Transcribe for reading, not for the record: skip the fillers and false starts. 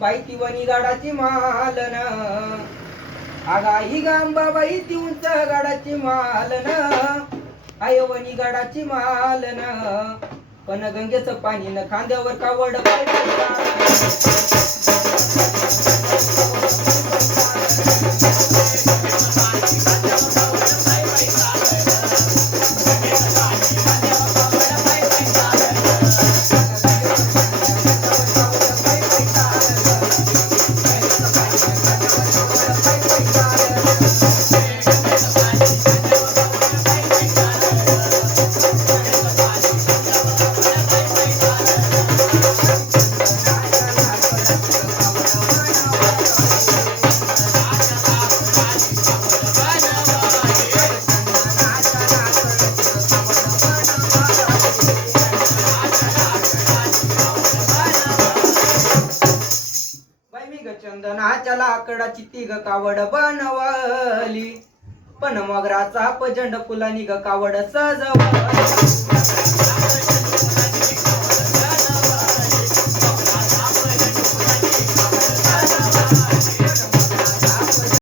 बाई ती वनी गाडाची मालन आगाही गांबाबाई ती उंच गाडाची मालन आय वनी गाडाची मालन पण गंगेचं पाणी न खांद्यावर कावड चंदनाच्या लाकडाची तिघ कावड बनवली पण मगराचा पजंड फुलानी ग कावड सजवली